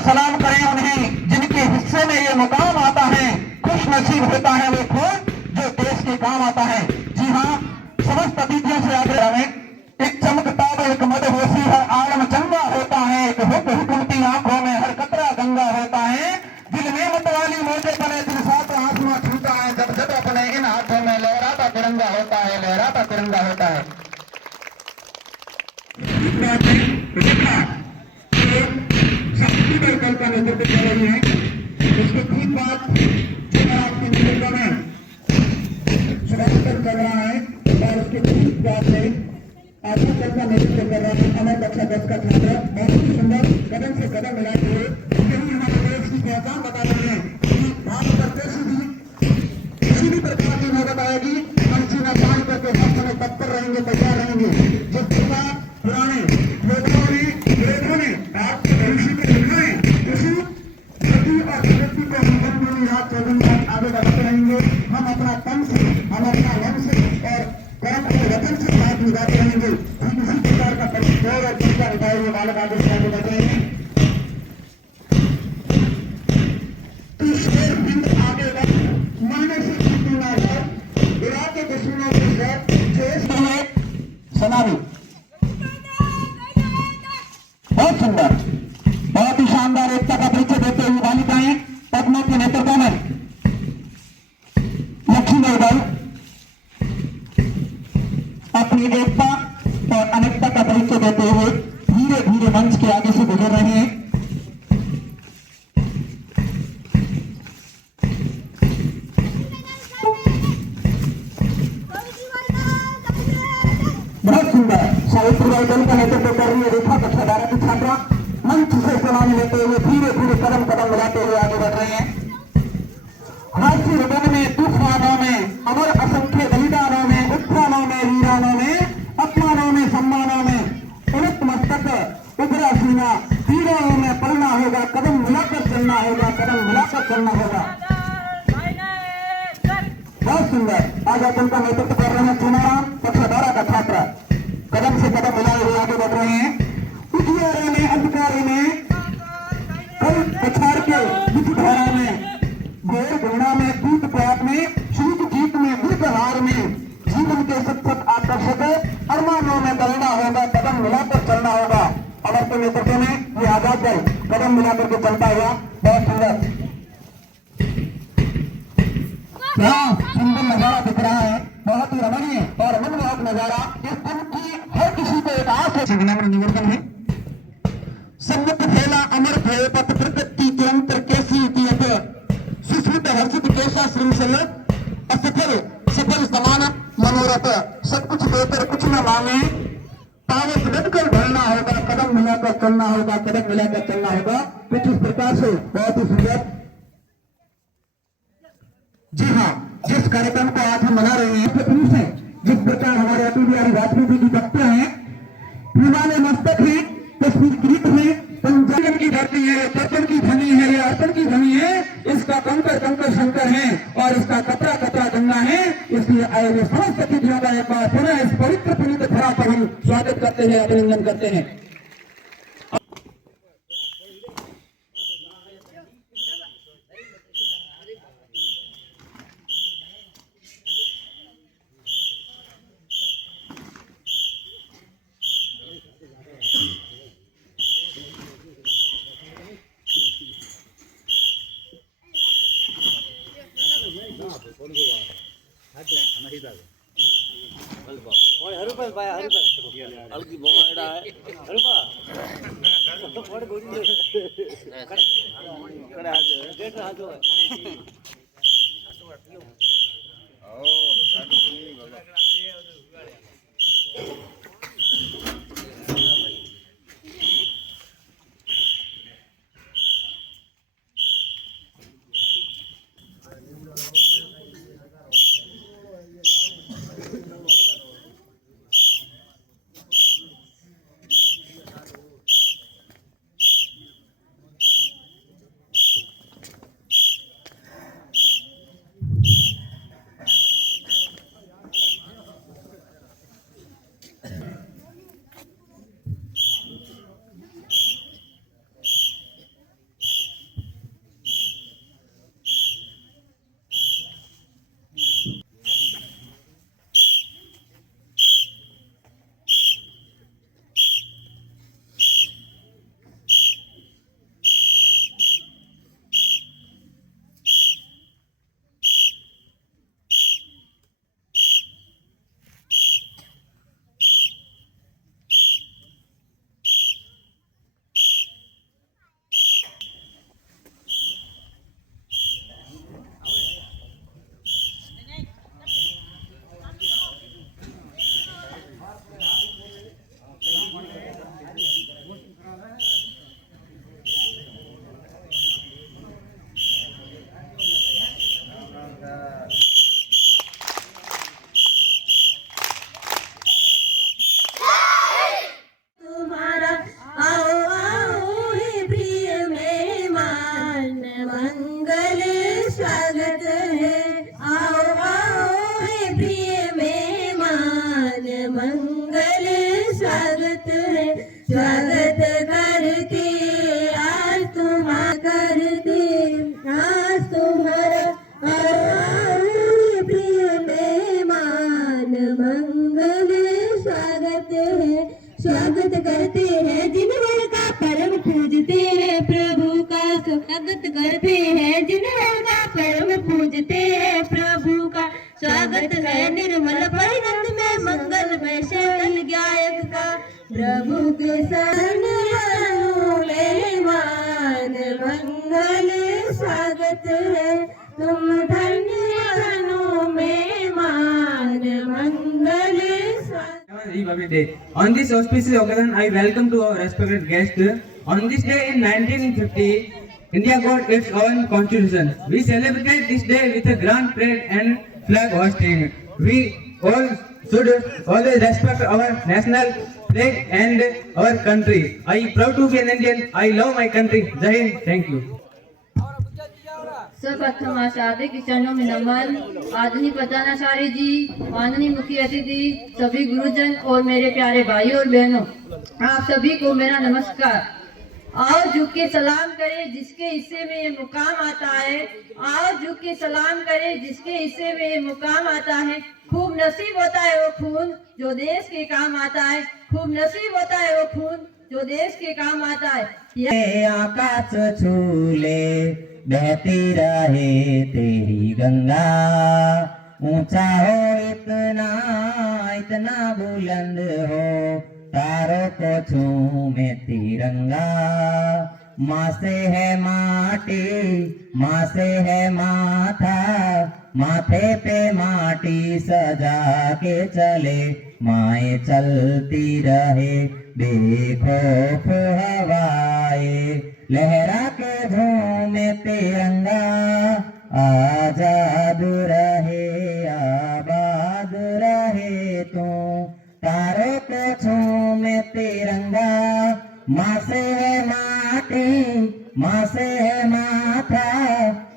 सलाम करें उन्हें जिनके हिस्से में ये मुकाम आता है। खुश नसीब होता है वो खून जो देश के काम आता है। जी हाँ, समस्त अतिथियों से आग्रह में एक चमकताब एक मदहोशी हर आलम चंगा होता है। एक हुकूमती आंखों में हर कतरा गंगा होता है। दिल में मतवाली मोटे पने दिल साथ आसमां छूता है। जब जब अपने इन हाथों में लहराता तिरंगा होता है, लहराता तिरंगा होता है। दल का नेतृत्व कर रही है। इसके ठीक बाद आपके नेतृत्व में सुधाकर कर रहा है और उसके ठीक बाद में आगे दल का नेतृत्व कर रहा है अमर कक्षा 10 का छात्र। बहुत ही सुंदर कदम से कदम मिलाते हुए यही हमारे देश की पहचान बता रहे हैं कि बात करते हुए किसी भी प्रकार की नौबत आएगी मंची में पानी करके हर समय तत्पर रहेंगे, तैयार रहेंगे। जिस प्रकार पुराने योद्धाओं ने आपके भविष्य में लिखा है उसी गति और प्रगति को हम दिन रात 24 घंटे आगे बढ़ाते रहेंगे। हम अपना तन से, हम अपना मन से और कर्म के वचन से साथ निभाते रहेंगे। हम किसी प्रकार का परिचय और भूमिका निभाए हुए बालक आगे से आगे बढ़ेंगे। आगे बढ़ मरने से जीतना है, विरा के दुश्मनों के साथ सलामी। बहुत सुंदर, बहुत ही शानदार एकता का परिचय देते हुए बालिकाएं पद्मों के नेतृत्व में लक्ष्मी दल अपनी एकता और अनेकता का परिचय देते हुए धीरे धीरे मंच के आगे से गुजर रहे हैं। बहुत सुंदर सावित्रीबाई दल का नेतृत्व कर रही है रेखा कक्षा 12 की छात्रा मंच से सलामी लेते हुए धीरे धीरे कदम कदम मिलाते हुए आगे बढ़ रहे हैं। हास्य रुदन में, तूफानों में, अमर असंख्य बलिदानों में, उत्थानों में, वीरानों में, अपमानों में, सम्मानों में, उन्नत मस्तक उभरा सीना, पीड़ाओं में पलना होगा, कदम मिलाकर चलना होगा, कदम मिलाकर चलना होगा। बहुत सुंदर आज आप उनका नेतृत्व कर रहे हैं चुनाराम कक्षा 12 का छात्र कदम से कदम मिलाए हुए आगे बढ़ रहे हैं। उजियारे में, अंधकारे में, कल पछाड़ के विधि धारा में, घोर घृणा में, कूट पाप में, जीत जीत में, मृत हार में, जीवन के सत्सत आकर्षक अरमानों में बलना होगा, कदम मिलाकर चलना होगा। अमर के नेतृत्व में ये आजाद दल कदम मिलाकर के चलता हुआ बहुत सुंदर सुंदर नजारा दिख रहा है। बहुत ही रमणीय और मनमोहक नजारा। इस दिन की हर किसी को एक आस है। निवेदन है सम्मुख फैला अमर भय पथ प्रकृति तुरंत कैसी सुश्रुत हर्षित केशा श्रृंखल असफल सफल समान मनोरथ सब कुछ देकर कुछ न मांगे पावत बनकर बढ़ना होगा, कदम मिलाकर चलना होगा, कदम मिलाकर चलना होगा। कुछ इस प्रकार से बहुत ही सुंदर। जी हाँ, जिस कार्यक्रम को आज हम मना रहे हैं पुरुष है, जिस प्रकार हमारे अटल बिहारी वाजपेयी जी की वक्ता है, हिमालय मस्तक है, कश्मीर कृत है, पंजाब की धरती है, दर्पण की धनी है, या अर्पण की धनी है, इसका कंकर कंकर शंकर है और इसका कतरा कतरा गंगा है। इसलिए आए हुए समस्त अतिथियों का एक बार पुनः इस पवित्र पुनीत धरा पर हम स्वागत करते हैं, अभिनंदन करते हैं। स्वागत करते हैं जिन वर का परम पूजते हैं प्रभु का स्वागत करते हैं जिन वर का परम पूजते हैं प्रभु का स्वागत है निर्मल परिणत में मंगल में शरण गायक का प्रभु के शरण मान मंगल स्वागत है तुम धन्य में मान मंगल Republic Day. On this auspicious occasion, I welcome to our respected guests. On this day in 1950, India got its own constitution. We celebrate this day with a grand parade and flag hosting. We all should always respect our national flag and our country. I am proud to be an Indian. I love my country. Jai Hind. Thank you. सर्वप्रथम आचार्य के चरणों में नमन। आदरणीय प्रधानाचार्य जी, माननीय मुख्य अतिथि, सभी गुरुजन और मेरे प्यारे भाइयों और बहनों, आप सभी को मेरा नमस्कार। आओ झुक के सलाम करें जिसके हिस्से में ये मुकाम आता है। आओ झुक के सलाम करें जिसके हिस्से में ये मुकाम आता है। खूब नसीब होता है वो खून जो देश के काम आता है। खूब नसीब होता है वो खून जो देश के काम आता है। ये आकाश छूले बहती रहे तेरी गंगा, ऊंचा हो इतना इतना बुलंद हो तारों को छूमे तिरंगा। माँ से है माटी, माँ से है माथा, माथे पे माटी सजा के चले माए चलती रहे बेखौफ हवाए। लहरा के झूमे तिरंगा, आजाद रहे आबाद रहे तू। तारों को झूमे तिरंगा, माँ से है माटी, माँ से है माथा,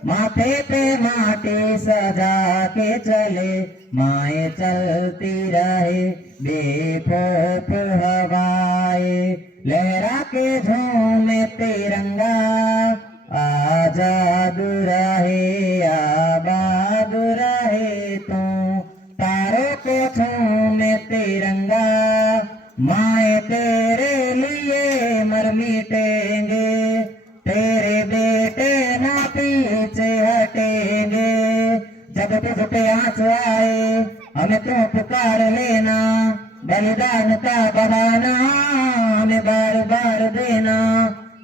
माथे पे माटी सजा के चले माए चलती रहे बेखौफ हवाए। लहरा के झूमे तिरंगा, आजाद रहे आबाद रहे तू। तारों को झूमे तिरंगा, माए तेरे लिए मर मिटेंगे, तेरे बेटे ना पीछे हटेंगे। जब पे आंसू आए हमें तो पुकार लेना, बलिदान का बहाना हमें बार बार देना।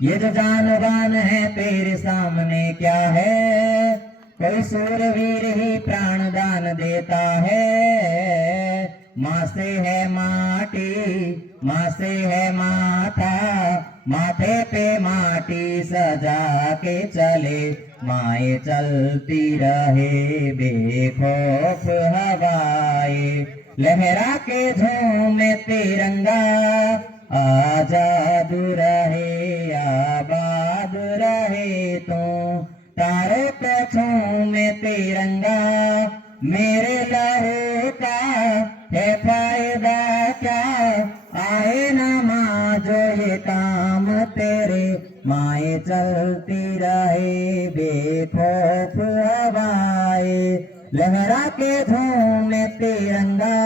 ये जो जानवान है तेरे सामने क्या है, कोई सूरवीर ही प्राण दान देता है। माँ से है माटी, माँ से है माथा, माथे पे माटी सजा के चले, माए चलती रहे बेखौफ हवाएं, लहरा के झूमे तिरंगा, आजाद रहे आबाद रहे तू, तारों को झूमे तिरंगा, मेरे लहू का है फायदा क्या, आए ना माँ जो ये काम तेरे, माए चलती रहे बेखौफ हवाएं, लहरा के झूमे तिरंगा,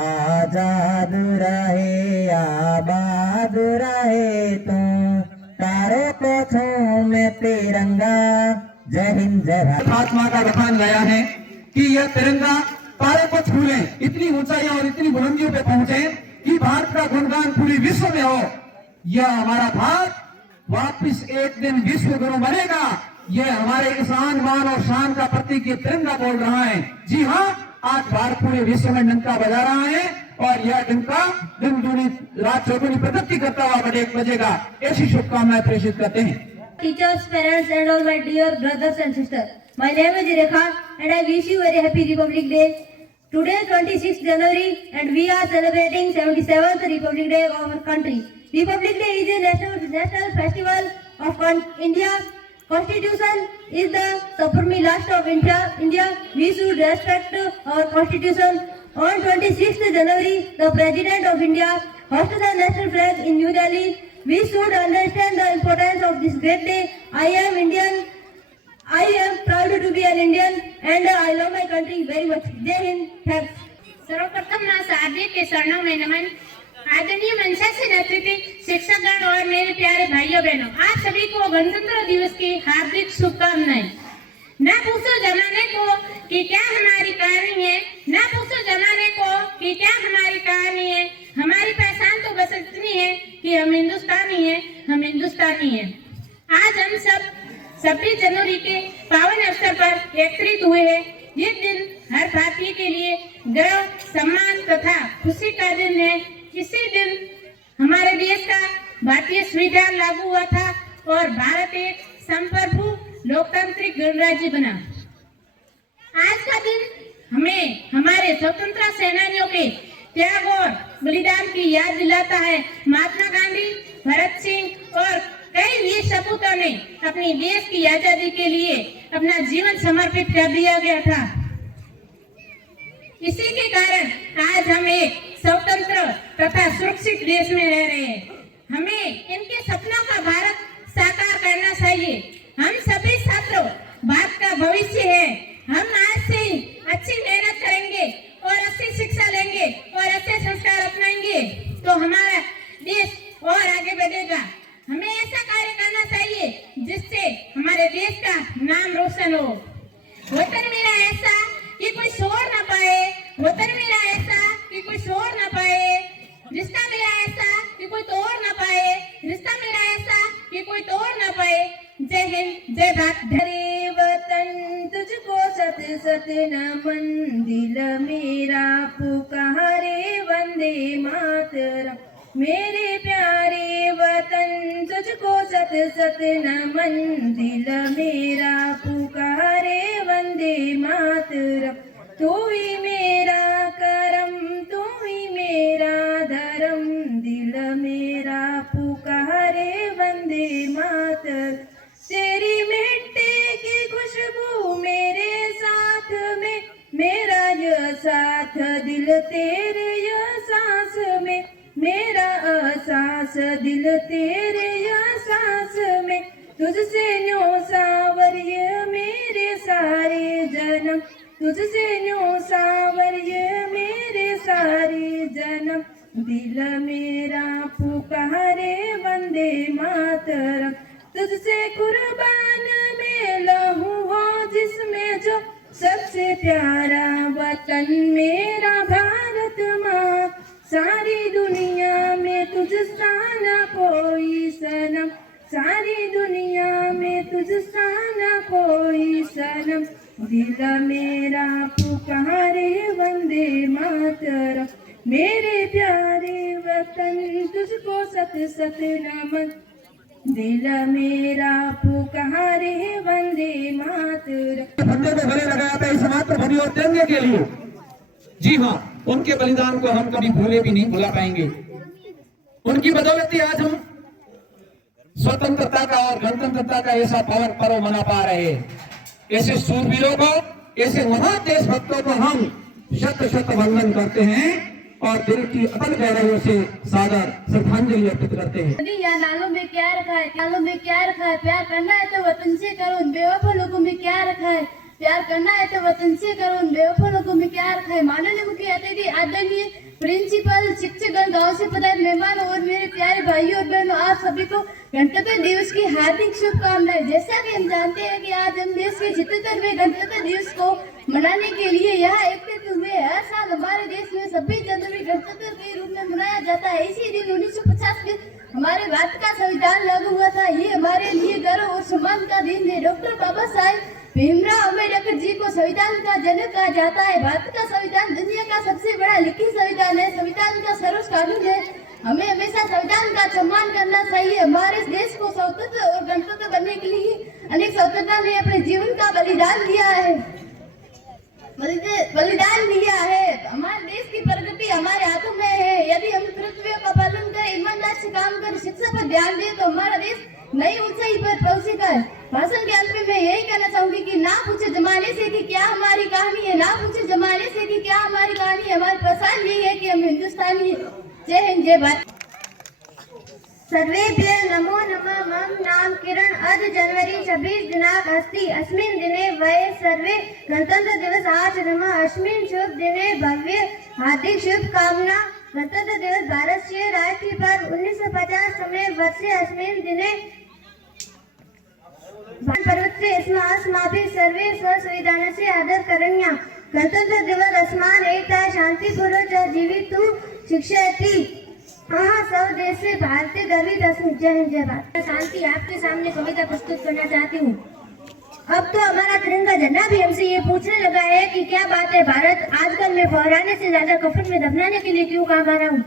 आजाद रहे आबाद रहे तू, तारों को झूमे तिरंगा। जय हिंद जय भारत। आत्मा का बखान गया है कि यह तिरंगा तारों को छू ले, इतनी ऊंचाइयों और इतनी बुलंदियों पे पहुंचे कि भारत का गुणगान पूरी विश्व में हो। यह हमारा भारत वापिस एक दिन विश्व गुरु बनेगा। यह हमारे इस आन बान और शान का प्रतीक ये तिरंगा बोल रहा है। जी हाँ, आज भारत पूरे विश्व में डंका बजा रहा है और यह डंका दिन दूनी रात चौगुनी प्रगति करता हुआ बजेगा। ऐसी शुभकामनाएं प्रेषित करते हैं। Teachers, parents and all my dear brothers and sisters. My name is Rekha and I wish you very happy Republic Day. Today is 26th January and we are celebrating 77th Republic Day of our country. Republic Day is a national festival of India. Constitution is the supreme last of India. We should respect our constitution. On 26th January, the President of India hoisted the national flag in New Delhi. We should understand the importance of this great day. I am Indian. I am proud to be an Indian and I love my country very much. Jai Hind. Thanks. सर्वप्रथम मां शारदे के चरणों में नमन। आदरणीय मंचा से नेतृत्व शिक्षकगण और मेरे प्यारे भाइयों बहनों, आप सभी को गणतंत्र दिवस की हार्दिक शुभकामनाएं। न पूछो जमाने को कि क्या हमारी कहानी है, न पूछो जमाने को कि क्या हमारी कहानी है। हमारी पहचान तो बस इतनी है कि हम हिंदुस्तानी हैं, हम हिंदुस्तानी हैं। आज हम सब 26 जनवरी के पावन अवसर पर एकत्रित हुए हैं। ये दिन हर भारतीय के लिए गर्व, सम्मान तथा खुशी का दिन है। इसी दिन हमारे देश का भारतीय संविधान लागू हुआ था और भारत एक संप्रभु लोकतांत्रिक गणराज्य बना। आज का दिन हमें हमारे स्वतंत्रता सेनानियों के त्याग और बलिदान की याद दिलाता है। महात्मा गांधी, भगत सिंह और कई वीर सपूतों ने अपनी देश की आजादी के लिए अपना जीवन समर्पित कर दिया गया था। इसी के कारण आज हम एक स्वतंत्र तथा सुरक्षित देश में रह रहे हैं। हमें इनके सपनों का भारत साकार करना चाहिए। हम सभी छात्रों भारत का भविष्य है। हम आज से ही अच्छी मेहनत करेंगे और अच्छी शिक्षा लेंगे और अच्छे संस्कार अपनाएंगे तो हमारा देश और आगे बढ़ेगा। हमें ऐसा कार्य करना चाहिए जिससे हमारे देश का नाम रोशन हो। वतन मेरा ऐसा कि कोई शोर न पाए, वतन मेरा ऐसा कि कोई शोर न पाए, रिश्ता मेरा ऐसा कि कोई तोड़ न पाए, रिश्ता मेरा ऐसा कि कोई तोड़ न पाए। जय हिंद, जय भारत। मेरे वतन तुझको सत सत नमन, दिल मेरा पुकारे वंदे मातरम। मेरे प्यारे वतन तुझको सत सत नमन, दिल मेरा पुकारे वंदे मातरम। तू ही मेरा करम, तू ही मेरा धर्म, दिल मेरा पुकारे वंदे मातरम। तेरी मिट्टी की खुशबू मेरे साथ में, मेरा यह साथ दिल तेरे यह सांस में, मेरा एहसास दिल तेरे यह सांस में। तुझसे न्यो सावरिय मेरे सारे जन्म, तुझसे न्यो सावरिय मेरे सारे जन्म। दिल मेरा पुकारे वंदे मातरम। तुझसे कुर्बान में लहू हो जिसमें जो सबसे प्यारा वतन मेरा भारत माँ, सारी दुनिया में तुझसा न कोई सनम, सारी दुनिया में तुझसा न कोई सनम, दिल मेरा पुकारे वंदे मातरम, मेरे प्यारे वतन तुझको सत सत नमन, दिल मेरा पुकारे वंदे मातरम। झंडे को गले लगाया था इस मात्र भरी और तिरंगे के लिए। जी हाँ, उनके बलिदान को हम कभी भूले भी नहीं, भुला पाएंगे। उनकी बदौलत ही आज हम स्वतंत्रता का और गणतंत्रता का ऐसा पावन पर्व मना पा रहे हैं। ऐसे सूरवीरों को, ऐसे महान देशभक्तों को हम शत शत वंदन करते हैं और दिल की अतल गहराइयों से सादर श्रद्धांजलि अर्पित करते हैं। यहाँ नालों में क्या रखा है, नालों में क्या रखा है, प्यार करना है तो वतन से करो, उन बेवफा लोगों में क्या रखा है, प्यार करना है तो वतन से करो, उन बेवफा लोगों में क्या रखा है। माननीय मुख्य अतिथि, आदरणीय प्रिंसिपल, शिक्षकगण, गांव से पधारे मेहमान और मेरे प्यारे भाइयों और बहनों, आप सभी को गणतंत्र दिवस की हार्दिक शुभकामनाएं। जैसा कि हम जानते हैं कि आज हम देश के 77वें गणतंत्र दिवस को मनाने के लिए यहाँ एकत्रित हुए। हर साल हमारे देश में 26 जनवरी गणतंत्र के रूप में मनाया जाता है। इसी दिन 1950 में हमारे भारत का संविधान लागू हुआ था। ये हमारे लिए गर्व और सम्मान का दिन है। डॉक्टर बाबा साहेब भीमराव अम्बेडकर जी को संविधान का जनक कहा जाता है। भारत का संविधान दुनिया का सबसे बड़ा लिखित संविधान है। संविधान का सर्वोच्च कानून है। हमें हमेशा संविधान का सम्मान करना चाहिए। हमारे देश को स्वतंत्र और गणतंत्र बनने के लिए अनेक स्वतंत्रता ने अपने जीवन का बलिदान दिया है। हमारे देश की प्रगति हमारे हाथों में है। यदि हम कर्तव्यों का पालन करें, ईमानदार से काम करें, शिक्षा पर ध्यान दें तो हमारा देश नई ऊंचाई पर पहुंचेगा। भाषण के अंत में मैं यही कहना चाहूंगी कि ना पूछे जमाने से कि क्या हमारी कहानी है, ना पूछे जमाने से कि क्या हमारी कहानी है। हमारी पहचान यही है कि हम हिंदुस्तानी हैं। जय हिंद, जय भारत। सर्वेभ्य नमो नमः। मम नाम किरण। अद्य जनवरी 26 दिनांक अस्ति अस्मिन् दिने वयं सर्वे गणतंत्र दिवस आचरामः। अस्मिन् शुभ दिने भव्य हार्दिक शुभकामना। गणतंत्र दिवस भारतस्य राष्ट्रीय पर्व 1950 तमे वर्षे अस्मिन् दिने पर्वत्रे अस्माभिः सर्वे स्वसंविधानस्य आदर करणीयः। गणतंत्र दिवस अस्मान् एकता शांतिपूर्वक च जीवितुं शिक्षयति। सब देश से भारतीय गर्वित अस्मि। जय हिंद, जय भारत। शांति आपके सामने कविता प्रस्तुत करना चाहती हूँ। अब तो हमारा तिरंगा झंडा भी हमसे ये पूछने लगा है कि क्या बात है भारत, आजकल मैं फहराने से ज्यादा कफन में दफनाने के लिए क्यों काम आ रहा हूँ।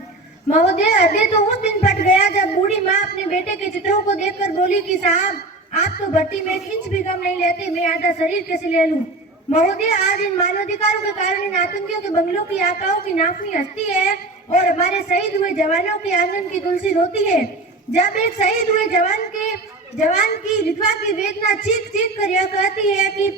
महोदय, हृदय तो उस दिन फट गया जब बूढ़ी माँ अपने बेटे के चित्रों को देखकर बोली कि साहब, आप तो भर्ती में 1 इंच भी कम नहीं लेते, मैं आधा शरीर कैसे ले लूं। महोदय, आज इन मानवाधिकारों के कारण इन आतंकियों के बंगलों की आकाओं की नाफनी हंसती है और हमारे शहीद हुए जवानों के आंगन की तुलसी रोती है। जब एक शहीद हुए जवान की विधवा की वेदना चीख चीख कर यह कहती है कि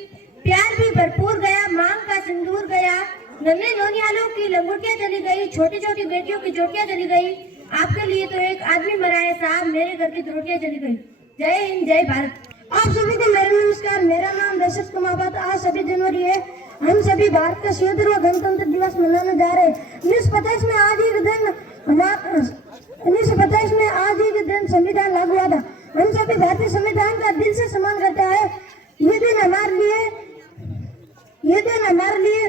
प्यार भी भरपूर गया, मांग का सिंदूर गया, नन्हे नौनियालों की लंगोटियां चली गई, छोटी छोटी बेटियों की चोटियां चली गई, आपके लिए तो एक आदमी मरा है साहब, मेरे घर की रोटियां चली गई। जय हिंद, जय भारत। आप सभी को मेरा नमस्कार। मेरा नाम दशरथ कुमार भट्ट। आज 26 जनवरी है। हम सभी भारत का 77वां गणतंत्र दिवस मनाने जा रहे हैं। 1950 में आज ही के दिन संविधान लागू हुआ था। हम सभी भारतीय संविधान का दिल से सम्मान करते हैं। ये दिन हमारे लिए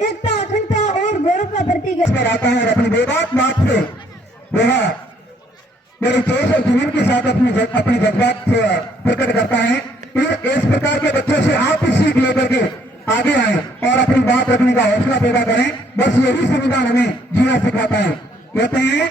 एकता, अखंडता और गौरव का प्रतीक है। आता है और अपनी बेबाक बात से वह मेरे जोश और जुनून के साथ अपने जज्बात प्रकट करता है। इस प्रकार के बच्चों से आप भी सीख लेकर के आगे आए और अपनी बात रखने का हौसला पैदा करें। बस यही संविधान हमें जीना सिखाता है। कहते हैं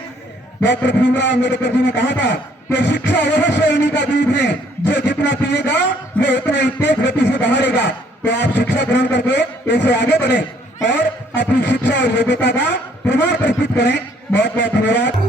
डॉक्टर भीमराव अम्बेडकर जी ने कहा था कि शिक्षा वह श्रेणी का दूध है जो जितना पिएगा वो उतना ही तेज गति से दहाड़ेगा। तो आप शिक्षा ग्रहण करके ऐसे आगे बढ़े और अपनी शिक्षा और योग्यता का प्रमाण प्रस्तुत करें। बहुत बहुत धन्यवाद।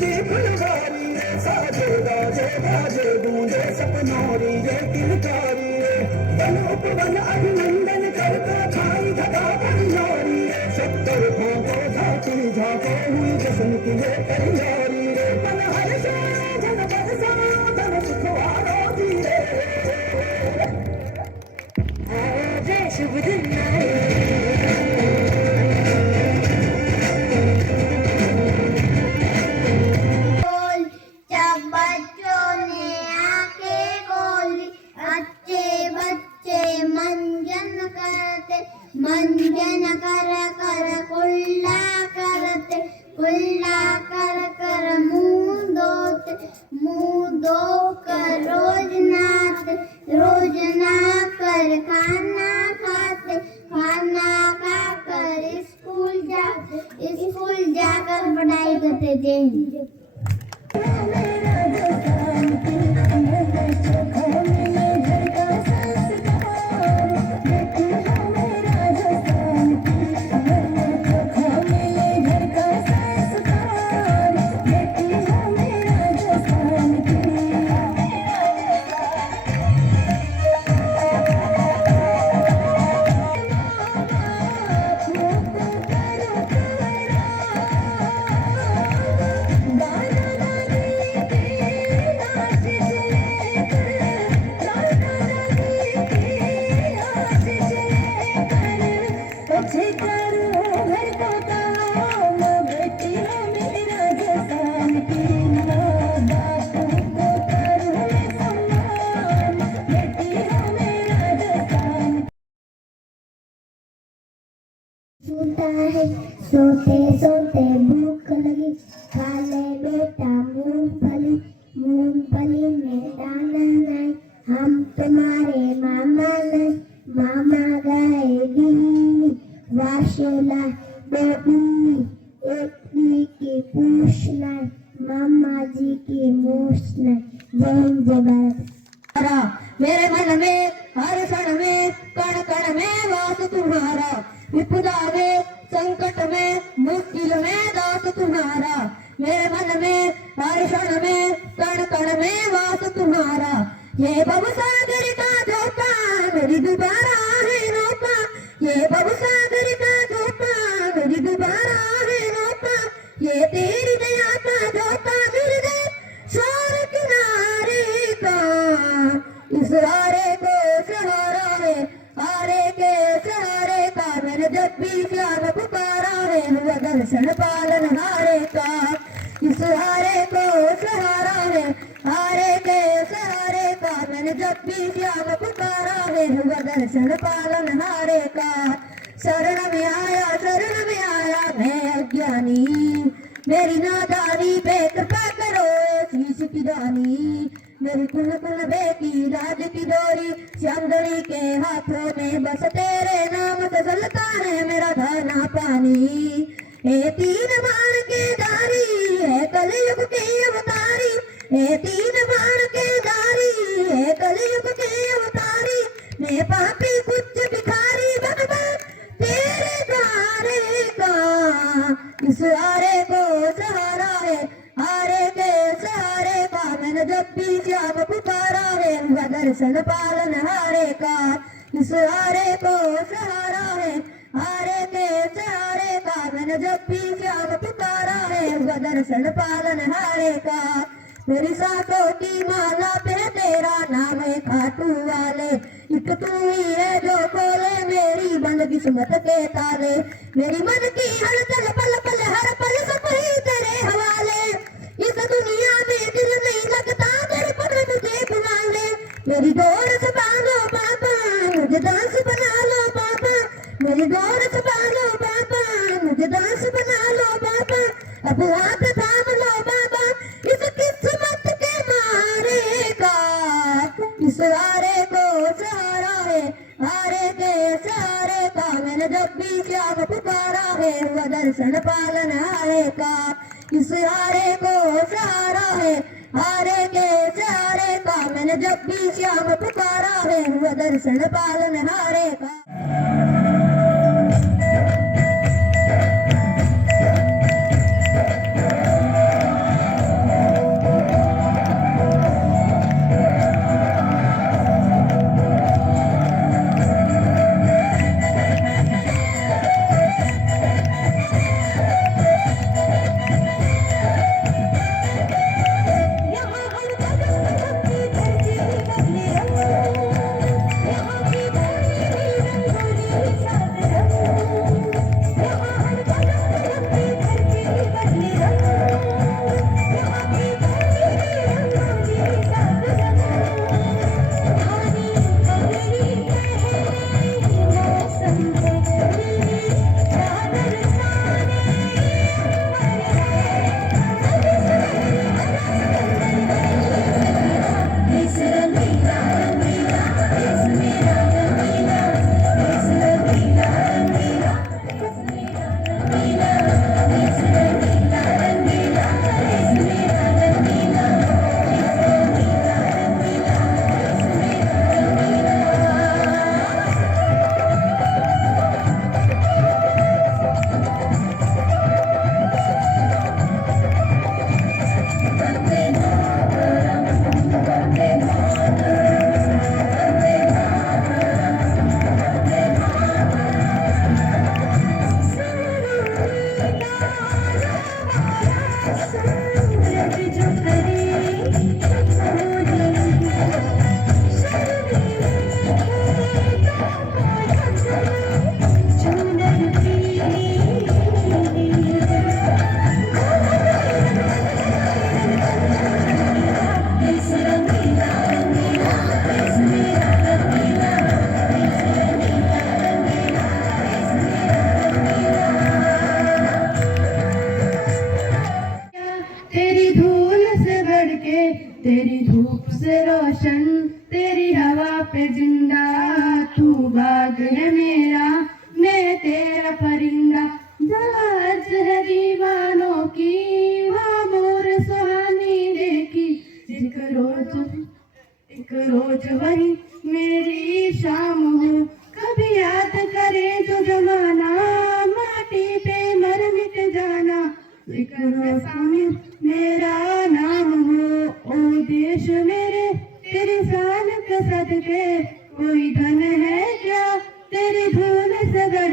सजी फुलवारी रे साजे गाजे गाजे गूंजे सपनोरी रे किलकारी रे वन उपवन अभिनंदन करता छाई धगा परियारी रे सत्तर भागो झांकी झांको हुई जश्न की ये तैयारी रे मन हर्षे जन बरसा धन सुखवारो दी रे आज शुभ दिन आए जब बच्चों ने आंखें खोली अच्छे बच्चे मंजन करते मंजन कर कर कुल्ला करते कुल्ला कर कर मुंह धो कर रोज नहा कर खाना खाते खाना खाकर स्कूल जाकर पढ़ाई करते थे। सूता है सोते सोते भूख लगी खा ले बेटा मूंगफली में दाना नहीं हम तुम्हारे मामा नहीं मामा गए दिल्ली वाशेला बेबी एक की पूछ नहीं मामा जी की मूछ नहीं जय भारत। मेरे मन में हर क्षण में कण कण में वास तुम्हारा विपदा में संकट में मुश्किल में दास तुम्हारा मेरे मन में हर क्षण में कण कण में वास तुम्हारा ये भवसागर का धोखा मेरी दोबारा है नौका ये भवसागर का धोखा मेरी दोबारा है नौका ये तेरी दया का धोखा हृदय शोर किनारे का इस हारे को सहारा है हारे के सहारे का मैंने जब भी श्याम पुकारा है हुआ दर्शन पालन हारे का इस हारे को सहारा है हारे के सहारे का मैंने जब भी श्याम पुकारा है हुआ दर्शन पालन हारे का शरण में आया मैं अज्ञानी मेरी नादानी पे कृपा करो शीश की दानी मेरी कुल बेटी राज की डोरी श्यामदरी के हाथों में बस तेरे नाम से चलता है मेरा दाना पानी ए तीन बाण के धारी है कलयुग के अवतारी ए तीन बाण के धारी है कलयुग के अवतारी मैं पापी कुछ भिखारी भगवान तेरे द्वारे का इस हारे को सहारा है हारे के सहारे का मैंने जब भी श्याम पुकारा है हुआ दर्शन पालन हारे का इस हारे को सहारा है हारे के सहारे का मैंने जब भी श्याम पुकारा है हुआ दर्शन पालन हारे का मेरी सांसों की माला पे तेरा नाम है खाटू वाले एक तू ही है जो खोले मेरी बंद किस्मत के ताले मेरी मन की हलचल पल पल हर पल सब ही तेरे हवाले इस दुनिया में दिल नहीं लगता मेरे पर मुझे बुला ले मेरी डोर संभालो बाबा मुझे दास बना लो बाबा मेरी डोर संभालो बाबा मुझे दास बना लो बाबा अब हाथ थाम लो बाबा इस किस्मत के मारे का इस हारे को सहारा है हारे के सहारे का मैंने जब भी श्याम पुकारा है हुआ दर्शन पालन हारे का इस हारे को सहारा है हारे के सहारे का मैंने जब भी श्याम पुकारा है हुआ दर्शन पालन हारे का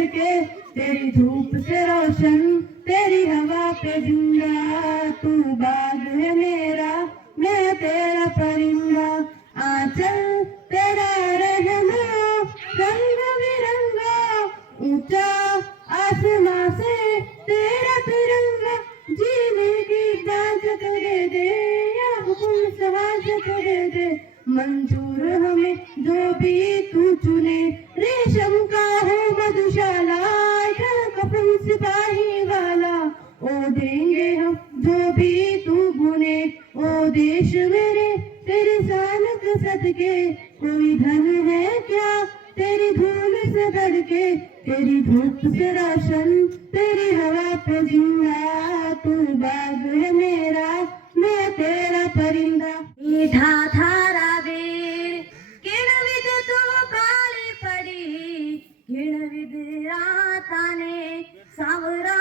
के, तेरी धूप से रोशन, तेरी हवा पे जिंदा। तू बाग है मेरा, मैं तेरा परिंदा। आंचल तेरा रहना रंग बिरंगा, ऊंचा आसमां से तेरा तिरंगा। जीने की इजाजत दे दे, या हुक्म सवाजत दे दे। मंजूर हमें जो भी तू चुने, रेशम का हो मधुशाला, कफन सिपाही वाला। ओ देंगे हम जो भी तू गुने, ओ देश मेरे तेरी शान के सदके। कोई धन है क्या तेरी धूल से बढ़ के, तेरी धूप से रोशन, तेरी हवा पे जिंदा। तू बाग है मेरा, मैं तेरा परिंदा। मीठा थारा वीर किणविद तू काळी पडी, किणविद राताने सावरा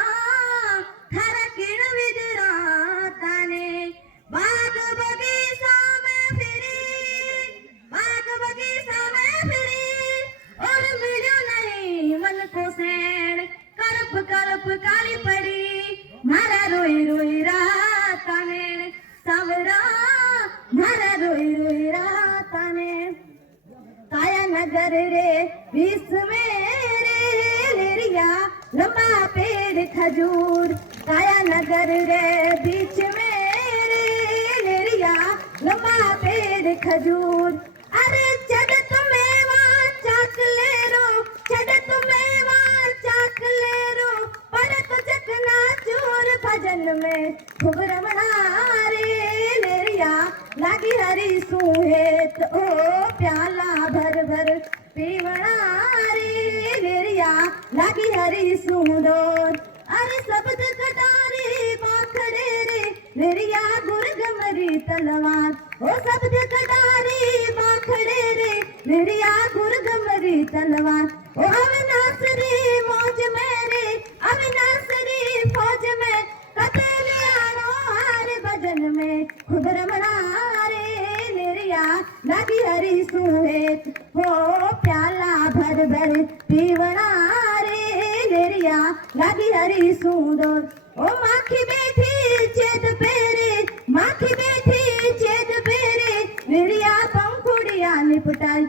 थारा किणविद राताने। बाग बगीचा में फिरी, बाग बगीचा में फिरी, और मिलो नहीं मन को सैन, करप करप काली पड़ी मारा रोई रोई राताने सावरा, मारा रोई रोई राताने। काया नगर रे बीच में रे लेरिया, लंबा पेड़ खजूर। काया नगर रे बीच में रे लेरिया, लंबा पेड़ खजूर। अरे चढ़ तुम्हें वहाँ चाक ले रो, चढ़ तुम्हें वहाँ चाक ले रो, पड़ तो चकना चूर भजन में खूब रमणा रे लेरिया। लागी हरी सुहेत ओ प्याला भर भर पीवणा रे लेरिया, लागी हरी सुंदर। अरे शब्द कटारी बाखड़े रे लेरिया, गुरगमरी तलवार। ओ शब्द कटारी बाखड़े रे लेरिया, गुरगमरी तलवार। ओ अविनाशरी मौज में रे, अविनाशरी फौज में, कतेलियानो हार भजन में खुद रमणा रे लेरिया। लागी हरी सुहेत हो प्याला भर भर पीवणा रे लेरिया, लागी हरी सुंदर। ओ माखी बैठी चेत पेरे, माखी बैठी चेत पेरे लेरिया, पंखुड़िया निपटाई।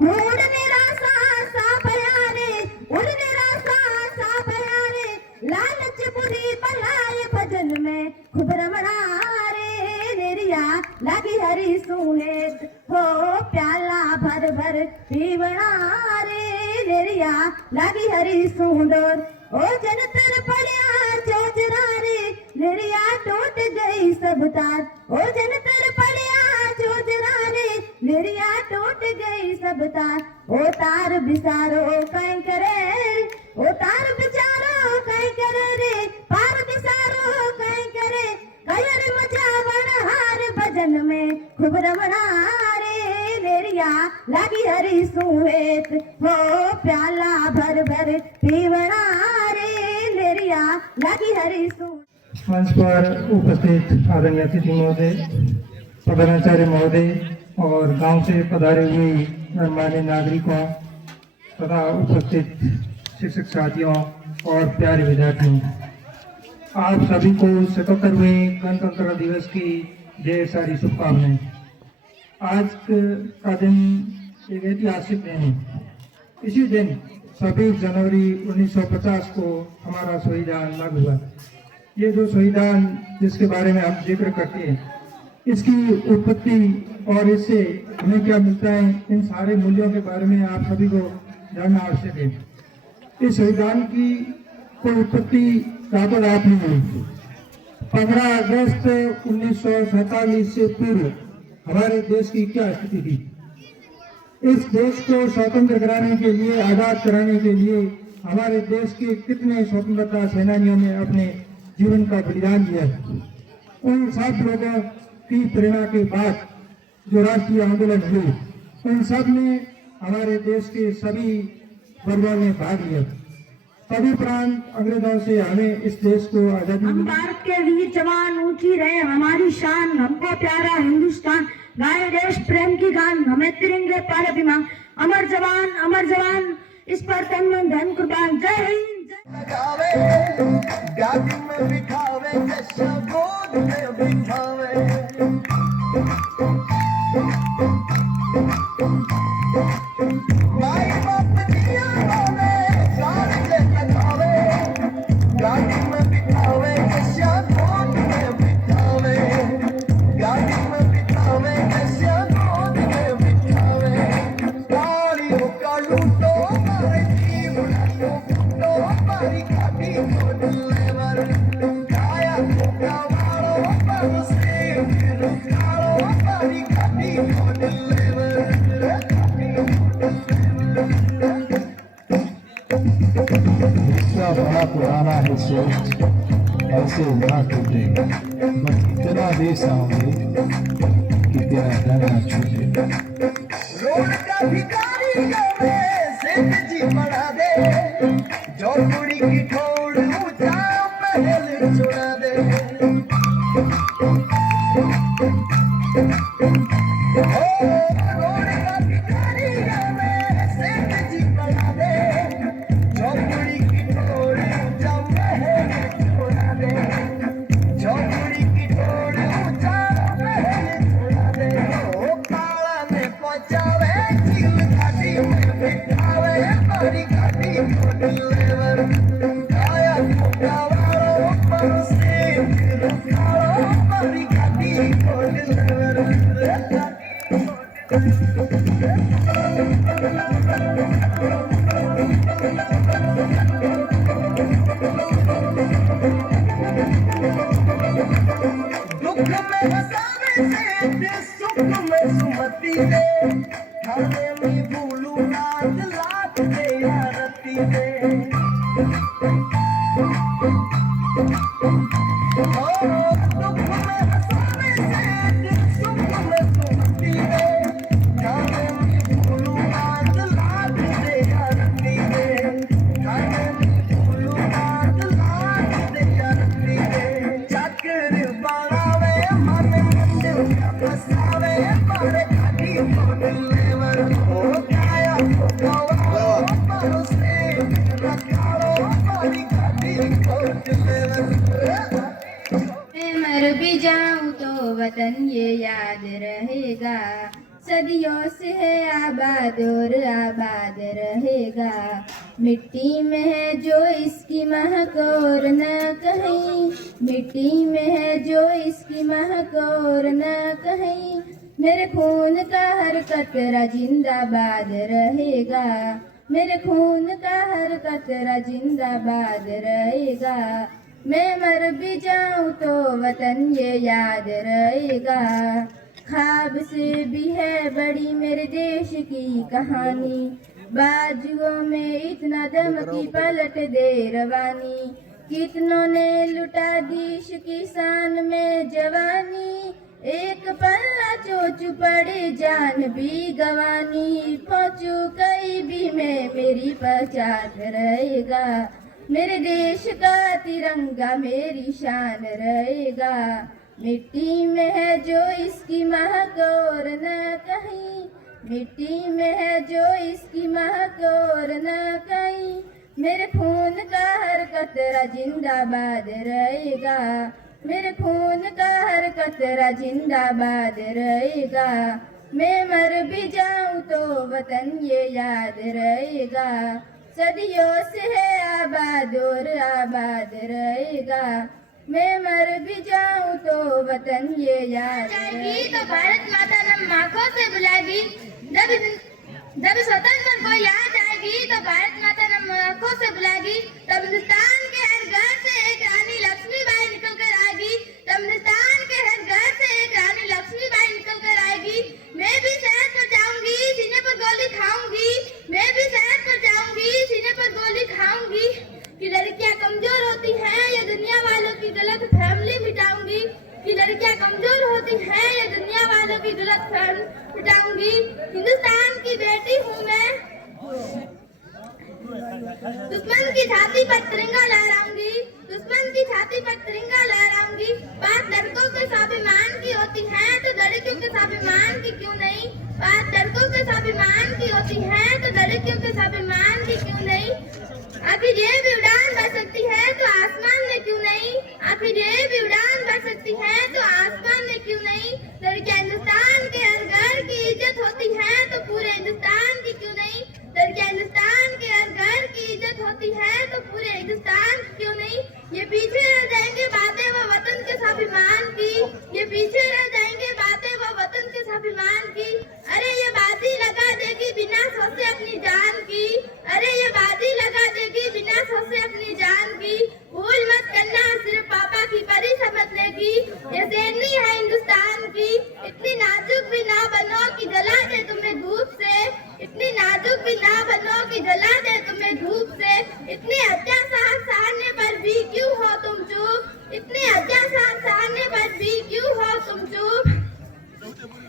उड़ने रासा सा बयाने, उड़ने रासा सा बयाने, लालच बुरी बलाए भजन में खूब रमणा रे लेरिया। लागी हरी सुहेत हो प्याला भर भर पीवणा रे लेरिया, लागी हरी सुंदर। ओ जनतर पड़िया चौचरा रे लेरिया, टूट गई सब तार। ओ जनतर पड़िया चौचरा रे लेरिया, टूट गई सब तार। ओ तार बिसारो कहीं करे, ओ तार बिचारो कहीं करे रे, पार बिसारो कहीं करे। कयर मचावण हार भजन में खूब रमणा रे लेरिया, लागी हरी सुहेत हो प्याला भर भर पीवणा रे लेरिया, लागी हरी सु। मंच पर उपस्थित आदरणीय अतिथि महोदय, प्रधानाचार्य महोदय और गांव से पधारे हुए गणमान्य नागरिकों तथा उपस्थित शिक्षक साथियों और प्यारे विद्यार्थियों, आप सभी को 77वें गणतंत्र दिवस की ढेर सारी शुभकामनाएं। आज का दिन एक ऐतिहासिक दिन है। इसी दिन 26 जनवरी 1950 को हमारा संविधान लागू हुआ। ये जो संविधान जिसके बारे में हम जिक्र करते हैं, इसकी उत्पत्ति और इससे हमें क्या मिलता है, इन सारे मूल्यों के बारे में आप सभी को जानना आवश्यक है। इस संविधान की कोई उत्पत्ति रातों रात नहीं हुई। 15 अगस्त 1947 से पूर्व हमारे देश की क्या स्थिति थी? इस देश को स्वतंत्र कराने के लिए, आजाद कराने के लिए हमारे देश के कितने स्वतंत्रता सेनानियों ने अपने जीवन का बलिदान दिया। उन सब लोगों की प्रेरणा के बाद जो राष्ट्रीय आंदोलन हुए, उन सब ने हमारे देश के सभी वर्गों में भाग लिया। सभी प्रांत अंग्रेजों से हमें इस देश को आजादी हम भारत के वीर जवान, ऊंची रहे हमारी शान, हमको प्यारा हिंदुस्तान, गाए देश प्रेम की गान, हमें तिरंगे पर अभिमान। अमर जवान इस पर तन मन धन कुर्बान। जय हिंद। लगावे गाड़ी में बिठावे जैसा गोद में बिठावे माई बाप दिया बोले सारे से लगावे गाड़ी में बिठावे जैसा गोद में बिठावे गाड़ी में बिठावे जैसा गोद में बिठावे गाड़ी का लूटो मारे जीवन को मारी गाड़ी को डिलीवर आया गावालो पर से रुकालो मारी गाड़ी को डिलीवर रिश्ता बड़ा पुराना है सोच ऐसे ना टूटे बस इतना दे सामने कि तेरा डर ना छूटे रोड का भिखारी में सेठ जी बना दे जो कुड़ी की ठोड़ ऊंचा महल चुरा दे रोड का भिखारी में सेठ जी बना दे जो कुड़ी की ठोड़ ऊंचा महल चुरा दे जो कुड़ी की ठोड़ ऊंचा महल चुरा दे ओ काला ने पहुंचावे चिल गाड़ी में बिठावे मारी गाड़ी को डिलीवर आया गावालो पर से रुकालो मारी गाड़ी को डिलीवर दुख में हंसावे से सुख में सुमति दे खाने में भूलू नाच लात दे आरती दे दुख में हंसावे से सुख में सुमति दे खाने में भूलू नाच लात दे आरती दे खाने में भूलू नाच लात दे आरती दे चक्र बनावे मन मंदिर बसावे मारे गाड़ी को डिलीवर हो गया गवालो पर से रखालो मारी गाड़ी को डिलीवर मैं मर भी जाऊं तो वतन ये याद रहेगा, सदियों से है आबाद और आबाद रहेगा। मिट्टी में है जो इसकी महक और न कहीं, मिट्टी में है जो इसकी महक और न कहीं। मेरे खून का हर कतरा जिंदाबाद रहेगा, मेरे खून का हर कतरा जिंदाबाद रहेगा। मैं मर भी जाऊं तो वतन ये याद रहेगा। ख्वाब से भी है बड़ी मेरे देश की कहानी, बाजुओं में इतना दम की पलट दे रवानी। कितनों ने लुटा दी की शान में जवानी, एक पल्ला चोच पड़े जान भी गवानी। पहुंचू कहीं भी मैं मेरी पहचान रहेगा, मेरे देश का तिरंगा मेरी शान रहेगा। मिट्टी में है जो इसकी महक और न कहीं, मिट्टी में है जो इसकी महक और न कहीं। मेरे खून का हर कतरा जिंदाबाद रहेगा, मेरे खून का हर कतरा जिंदाबाद रहेगा। मैं मर भी जाऊं तो वतन ये याद रहेगा, सदियों से है आबाद और आबाद रहेगा। मैं मर भी जाऊं तो वतन ये याद रहेगा। तो भारत माता नम आंखों से बुलाएगी, जब स्वतंत्र को याद आएगी तो भारत माता नम आंखों से बुलाएगी। तब हिंदुस्तान के हर घर से एक रानी लक्ष्मीबाई निकल कर आएगी, तब हिंदुस्तान के हर घर से एक रानी लक्ष्मीबाई निकल कर आएगी। मैं भी शहर पर जाऊंगी, सीने पर गोली खाऊंगी, मैं भी शहर पर जाऊंगी, सीने पर गोली खाऊंगी। कि लड़कियां कमजोर होती हैं ये दुनिया वालों की गलत फैमिली मिटाऊंगी, कि लड़कियां कमजोर होती हैं ये दुनिया वालों की गलत फैमिली मिटाऊंगी। हिंदुस्तान की बेटी हूँ मैं, दुश्मन की छाती पर तिरंगा लहराऊंगी, दुश्मन की छाती पर तिरंगा लहराऊंगी। बात लड़कों के स्वाभिमान की होती है तो लड़कियों के स्वाभिमान की क्यों नहीं, बात लड़कों के स्वाभिमान की होती है तो लड़कियों के स्वाभिमान की हिंदुस्तान क्यों नहीं, ये पीछे रह जाएंगे बातें वो वतन के स्वाभिमान की, ये पीछे रह जाएंगे बातें वो वतन के स्वाभिमान की। अरे ये बाजी लगा देगी बिना सोचे अपनी जान की, अरे ये बाजी लगा देगी बिना सोचे अपनी जान की। भूल मत करना सिर्फ पापा की परी समझने की, ये शेरनी है हिंदुस्तान की। इतनी नाजुक भी ना बनो कि जला दे तुम्हें धूप से, इतनी नाजुक भी ना बनो कि जला दे तुम्हें धूप से। इतने अत्याचार सहने पर भी क्यों हो तुम चुप, इतने अत्याचार सहने पर भी क्यों हो तुम चुप।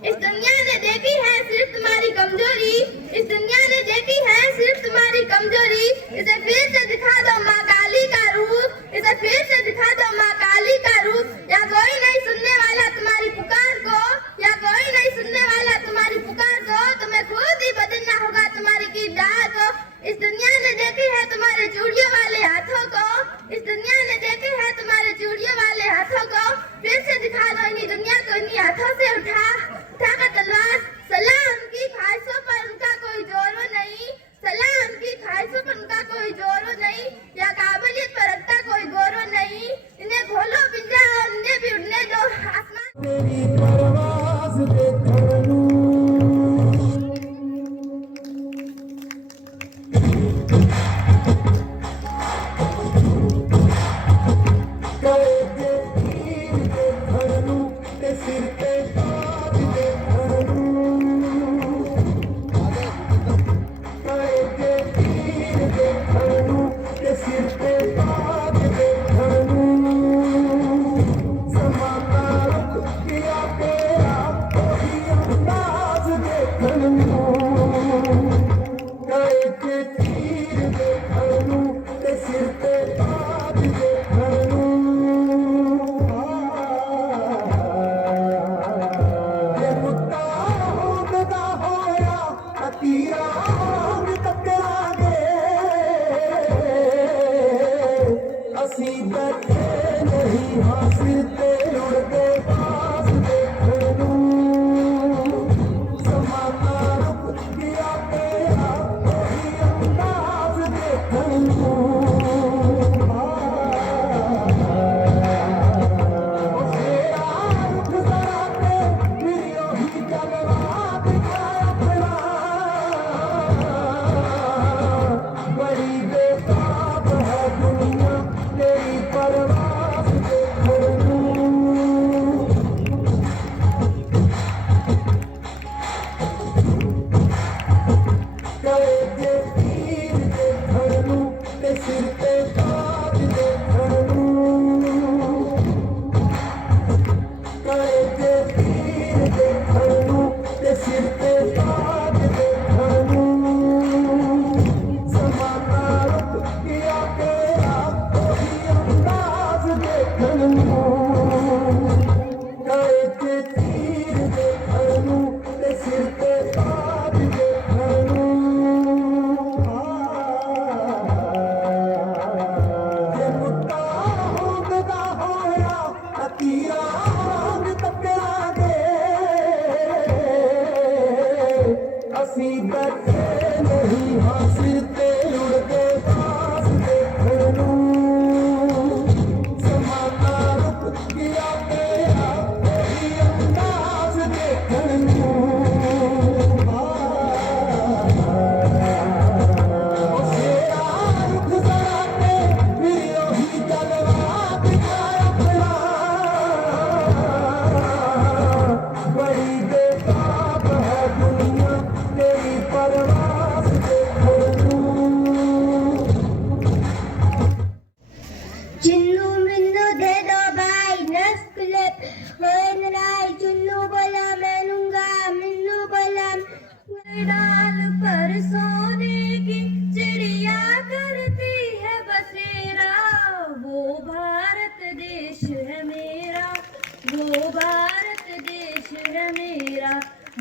इस दुनिया ने देखी है सिर्फ तुम्हारी कमजोरी, इस दुनिया ने देखी है सिर्फ तुम्हारी कमजोरी। इसे फिर से दिखा दो माँ काली का रूप, इसे फिर से दिखा दो माँ काली का रूप। या कोई नहीं सुनने वाला तुम्हारी पुकार को, या कोई नहीं सुनने वाला तुम्हारी पुकार को। तुम्हें खुद ही बदलना होगा तुम्हारी किरदार को। इस दुनिया ने देखी है तुम्हारे चूड़ियों वाले हाथों को, इस दुनिया ने देखी है तुम्हारे चूड़ियों वाले हाथों को। फिर से दिखा दो इन्हीं दुनिया को, इन्हीं हाथों से उठा तलवार। सलाह उनकी ख्वाहिशों पर उनका कोई जोर नहीं, सलाह उनकी ख्वाहिशों पर उनका कोई जोर नहीं, या काबिलियत पर रखता कोई गौर नहीं। इन्हें खोलो पिंजरा और इन्हें भी उड़ने दो आसमान। तेरी परवाज़ देखण नूं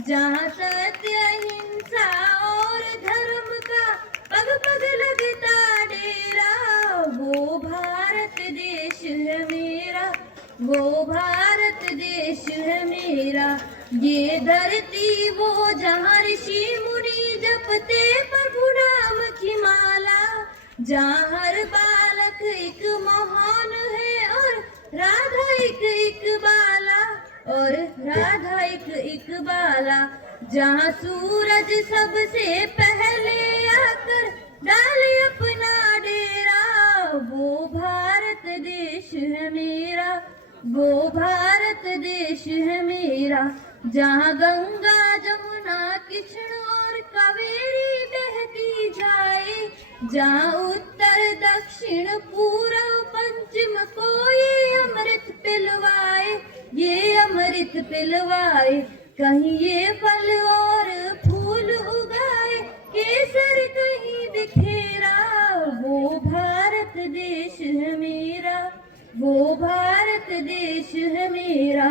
जहाँ सत्य अहिंसा और धर्म का पग पग लगता डेरा, वो भारत देश है मेरा, वो भारत देश है मेरा। ये धरती वो जहाँ ऋषि मुनि जपते प्रभु नाम की माला, जहाँ हर बालक एक महान है और राधा एक बाला, और राधा एक बाला। जहाँ सूरज सबसे पहले आकर डाले अपना डेरा, वो भारत देश है मेरा, वो भारत देश है मेरा। जहाँ गंगा जमुना कृष्ण और कावेरी बहती जाए, जहाँ उत्तर दक्षिण पूर्व पश्चिम को ये अमृत पिलवाए, ये अमृत पिलवाए। कहीं ये फल और फूल उगाए, केसर कहीं बिखेरा, वो भारत देश है मेरा, वो भारत देश है मेरा।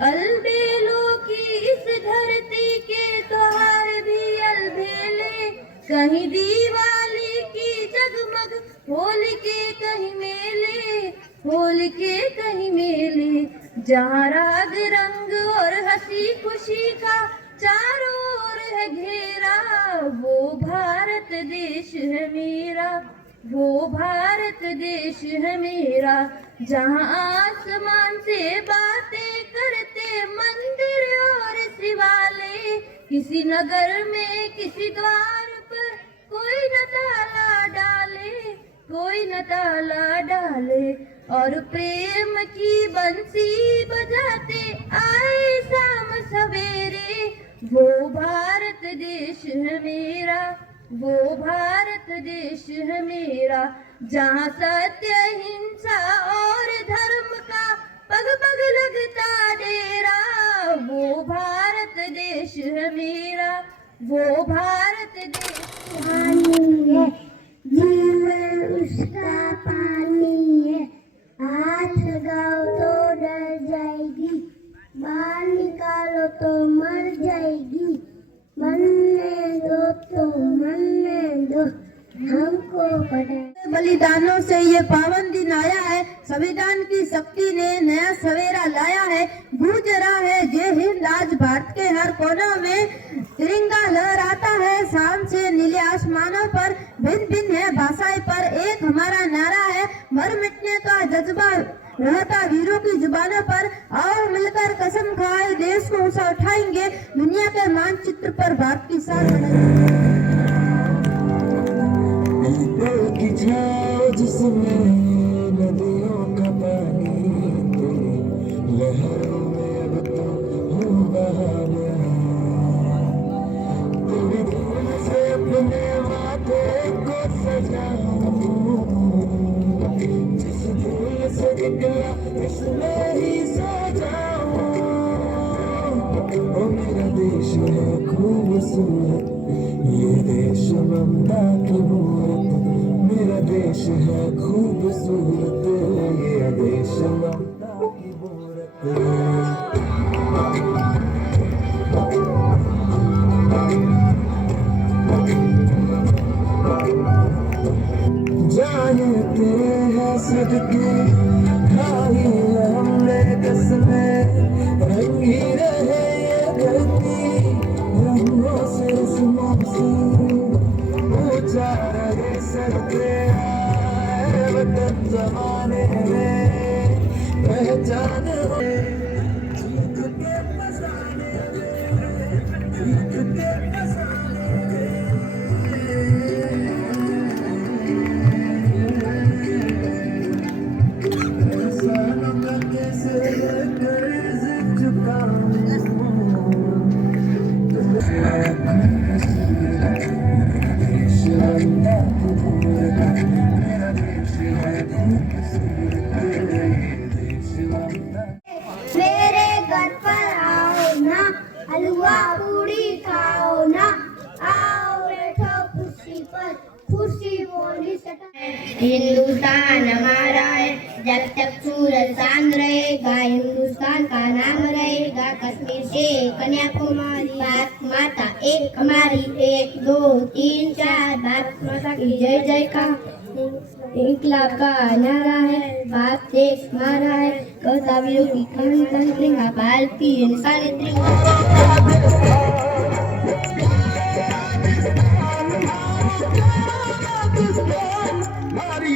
अलबेलों की इस धरती के त्योहार भी अलबेले, कहीं दिवाली की जगमग होली के कहीं मेले, होली के कहीं मेले। जहाँ राग रंग और हंसी खुशी का चारों ओर है घेरा, वो भारत देश है मेरा, वो भारत देश है मेरा। जहाँ आसमान से बातें करते मंदिर और शिवालय, किसी नगर में किसी द्वार पर कोई न ताला डाले, कोई न ताला डाले। और प्रेम की बंसी बजाते आए शाम सवेरे, वो भारत देश है मेरा, वो भारत देश है मेरा। जहाँ सत्य हिंसा और धर्म का पग पग लगता डेरा, वो भारत देश है मेरा, वो भारत देश। पानी है जीवन उसका पानी है, हाथ लगाओ तो डर जाएगी, बाहर निकालो तो मर जाएगी। मरने दो तो मरने दो, हमको पढ़े। बलिदानों से ये पावन दिन आया है, संविधान की शक्ति ने नया सवेरा लाया है। गूंज रहा है जय हिंद, आज भारत के हर कोनों में तिरंगा लहराता है। शाम से नीले आसमानों पर भिन्न भिन्न है भाषाएं, पर एक हमारा नारा है, मर मिटने का जज्बा रहता वीरों की जुबानों पर। आओ मिलकर कसम खाए, देश को ऊंचा उठाएंगे, दुनिया के मानचित्र पर भारत की शान बनाएंगे। जिसमें नदियों का पानी तेरी लहरों में अब तो हो बहा गया। तेरी धूल से अपने माथे को सजाऊं, जिस धूल से निकला इसमें ही सो जाऊं। ओ मेरा देश है खूबसूरत, ये देश ममता की मूरत। मेरा देश है खूबसूरत, ये देश ममता की मूरत। जाने तेरे हैं सदके खाई हमने कसमें, रंगी रहे ये धरती रंगों से रस्मों से। ऊंचा रहे सर तेरा वतन जमाने में, पहचान हो चीख के फसाने में, चीख के फसाने में। एहसानों का कैसे कर्ज चुकाऊं, मेरे घर पर आओ ना, हलवा पूड़ी खाओ ना, आओ बैठो कुर्सी पर, कुर्सी बोली सटा। हिंदुस्तान हमारा है, जब तक सूरज चांद रहेगा, हिंदुस्तान का नाम रहेगा। कश्मीर से कन्याकुमारी, भारत माता एक हमारी, 1 2 3 4, भारत माता की जय जय का इंकलाब का नारा है, भारत देश हमारा है। वीरों की तिरंगा, भारत की इंसानी हमारी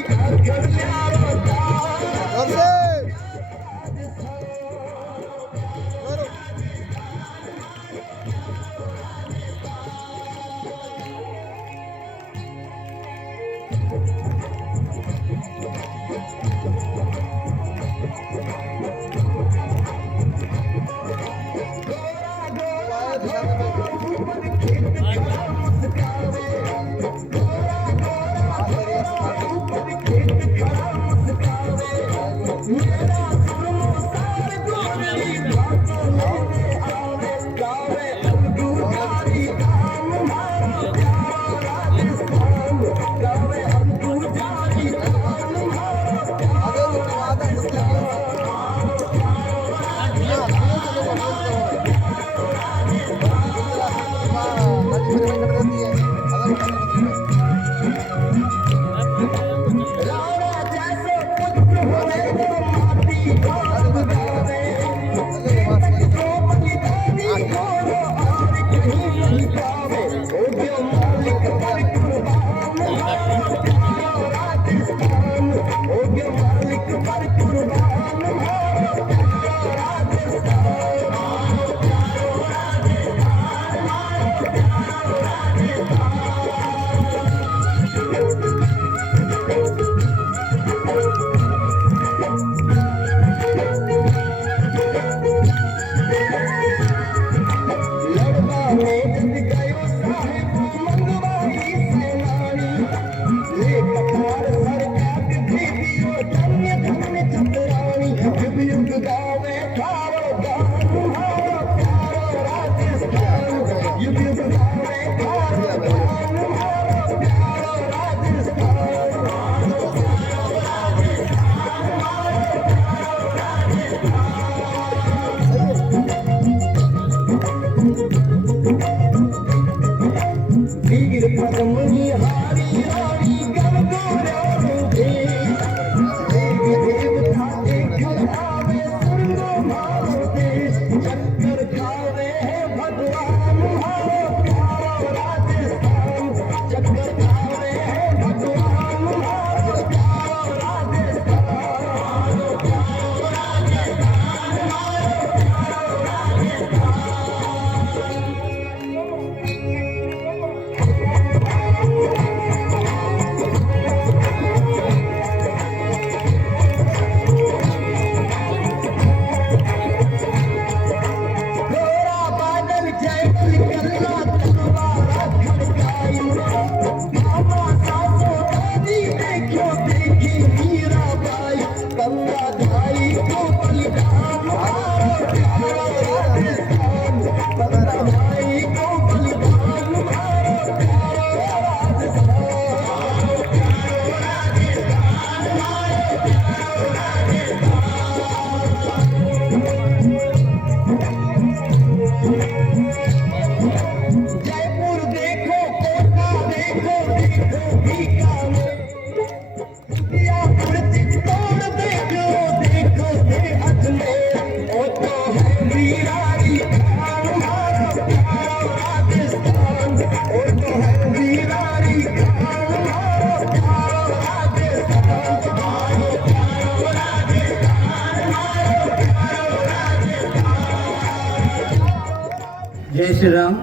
जय श्री राम।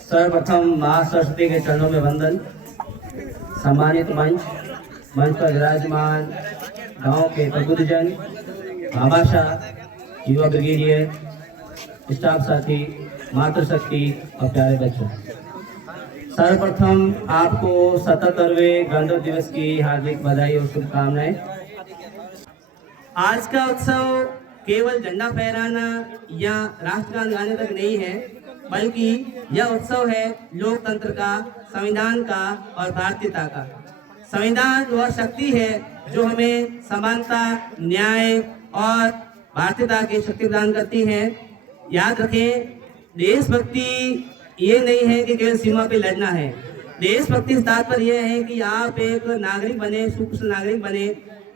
सर्वप्रथम माँ सरस्वती के चरणों में वंदन। सम्मानित मंच पर विराजमान गांव के प्रबुद्धजन, भामाशाह, युवा ब्रिगेडियर, स्टाफ साथी, मातृशक्ति और प्यारे बच्चों, सर्वप्रथम आपको 77वें गणतंत्र दिवस की हार्दिक बधाई और शुभकामनाएं। आज का उत्सव केवल झंडा फहराना या राष्ट्रगान गाने तक नहीं है, बल्कि यह उत्सव है लोकतंत्र का, संविधान का और भारतीयता का। संविधान वह शक्ति है जो हमें समानता, न्याय और भारतीयता की शक्ति प्रदान करती है। याद रखें, देशभक्ति ये नहीं है कि केवल सीमा पे लड़ना है। देशभक्ति इस तात्पर्य यह है कि आप एक नागरिक बने, सुकुशल नागरिक बने,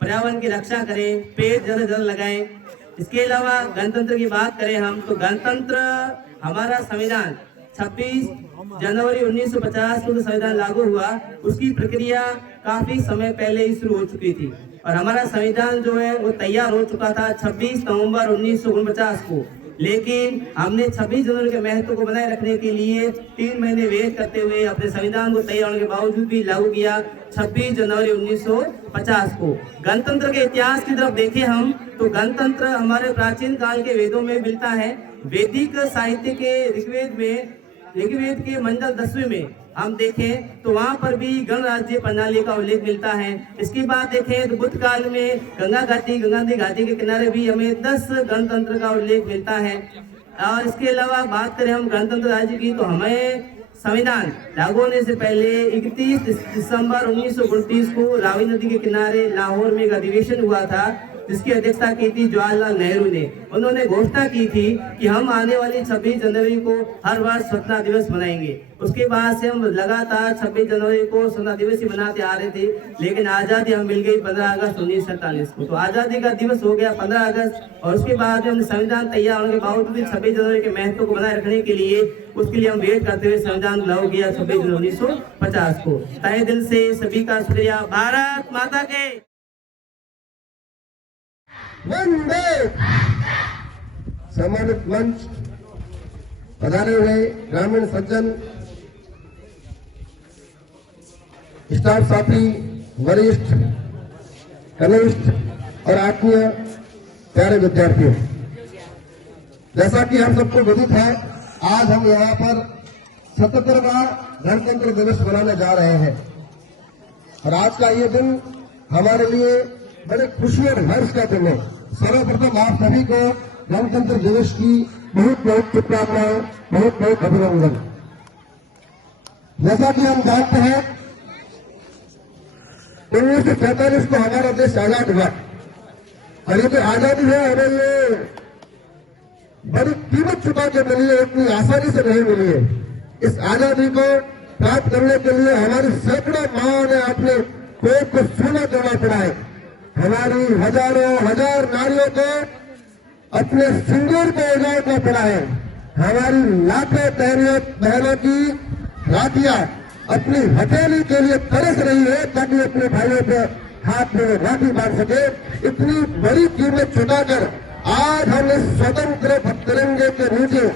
पर्यावरण की रक्षा करें, पेड़ ज्यादा से ज्यादा लगाएं। इसके अलावा गणतंत्र की बात करें हम, तो गणतंत्र हमारा संविधान 26 जनवरी 1950 को जो संविधान लागू हुआ, उसकी प्रक्रिया काफी समय पहले ही शुरू हो चुकी थी और हमारा संविधान जो है वो तैयार हो चुका था 26 नवंबर 1949 को। लेकिन हमने 26 जनवरी के महत्व को बनाए रखने के लिए 3 महीने वेट करते हुए अपने संविधान को तैयार होने के बावजूद भी लागू किया 26 जनवरी 1950 को। गणतंत्र के इतिहास की तरफ देखें हम, तो गणतंत्र हमारे प्राचीन काल के वेदों में मिलता है। वैदिक साहित्य के ऋग्वेद के मंडल 10वें में हम देखें तो वहाँ पर भी गणराज्य प्रणाली का उल्लेख मिलता है। इसके बाद देखें तो बुद्ध काल में गंगा नदी घाटी के किनारे भी हमें 10 गणतंत्र का उल्लेख मिलता है। और इसके अलावा बात करें हम गणतंत्र राज्य की, तो हमें संविधान लागू होने से पहले 31 दिसंबर 1929 को रावी नदी के किनारे लाहौर में एक अधिवेशन हुआ था, जिसकी अध्यक्षता की थी जवाहरलाल नेहरू ने। उन्होंने घोषणा की थी कि हम आने वाली 26 जनवरी को हर वर्ष स्वतंत्रता दिवस मनाएंगे। उसके बाद से हम लगातार 26 जनवरी को स्वतंत्रता दिवस ही मनाते आ रहे थे, लेकिन आज़ादी हम मिल गई 15 अगस्त 1947 को। तो आज़ादी का दिवस हो गया 15 अगस्त, और उसके बाद हमने संविधान तैयार होने के बावजूद 26 जनवरी के महत्व को बनाए रखने के लिए उसके लिए हम वेट करते हुए संविधान लागू किया 26 जनवरी 1950 को। तहे दिल से सभी का शुक्रिया। भारत माता के वंदे। सम्मानित मंच पधारे हुए ग्रामीण सज्जन, स्टाफ साथी, वरिष्ठ, कनिष्ठ और आत्मीय प्यारे विद्यार्थियों, जैसा कि हम सबको विदित है, आज हम यहाँ पर 77वां गणतंत्र दिवस मनाने जा रहे हैं। और आज का ये दिन हमारे लिए बड़े खुशी और हर्ष का दिन है। सर्वप्रथम आप सभी को गणतंत्र दिवस की बहुत बहुत शुभकामनाएं, बहुत बहुत अभिनंदन। जैसा कि हम जानते हैं, 1947 को हमारा देश आजाद हुआ, और ये जो आजादी है हमें ये बड़ी कीमत चुका के मिली है, इतनी आसानी से नहीं मिली है। इस आजादी को प्राप्त करने के लिए हमारी सैकड़ों माओं ने अपने कोख को सोना करना पड़ा है। हमारी हजारों हजार नारियों को अपने सिंदूर को उजाड़ना पड़ा है। हमारी लाखों बहनों की राखियां अपनी हथेली के लिए तरस रही है, ताकि अपने भाइयों के हाथ में राखी बांध सके। इतनी बड़ी कीमत चुकाकर आज हम इस स्वतंत्र तिरंगे के नीचे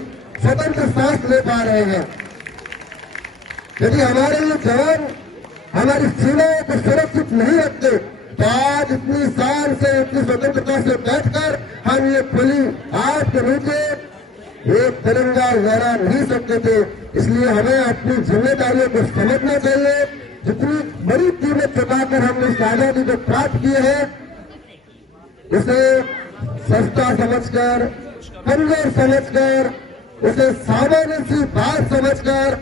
स्वतंत्र सांस ले पा रहे हैं। यदि हमारे ये जवान हमारी सीमाओं को सुरक्षित नहीं रखते, तो आज इतनी शान से, इतनी स्वतंत्रता से बैठकर हम ये खुली आग के नीचे एक तिरंगा लहरा नहीं सकते थे। इसलिए हमें अपनी जिम्मेदारियों को समझना चाहिए। जितनी बड़ी कीमत चुकाकर हमने इस आजादी को प्राप्त किए हैं, उसे सस्ता समझकर, कमजोर समझकर, उसे सामान्य सी बात समझकर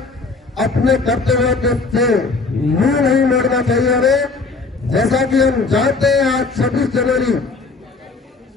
अपने कर्तव्यों से मुंह नहीं मोड़ना चाहिए हमें। जैसा कि हम जानते हैं, आज 26 जनवरी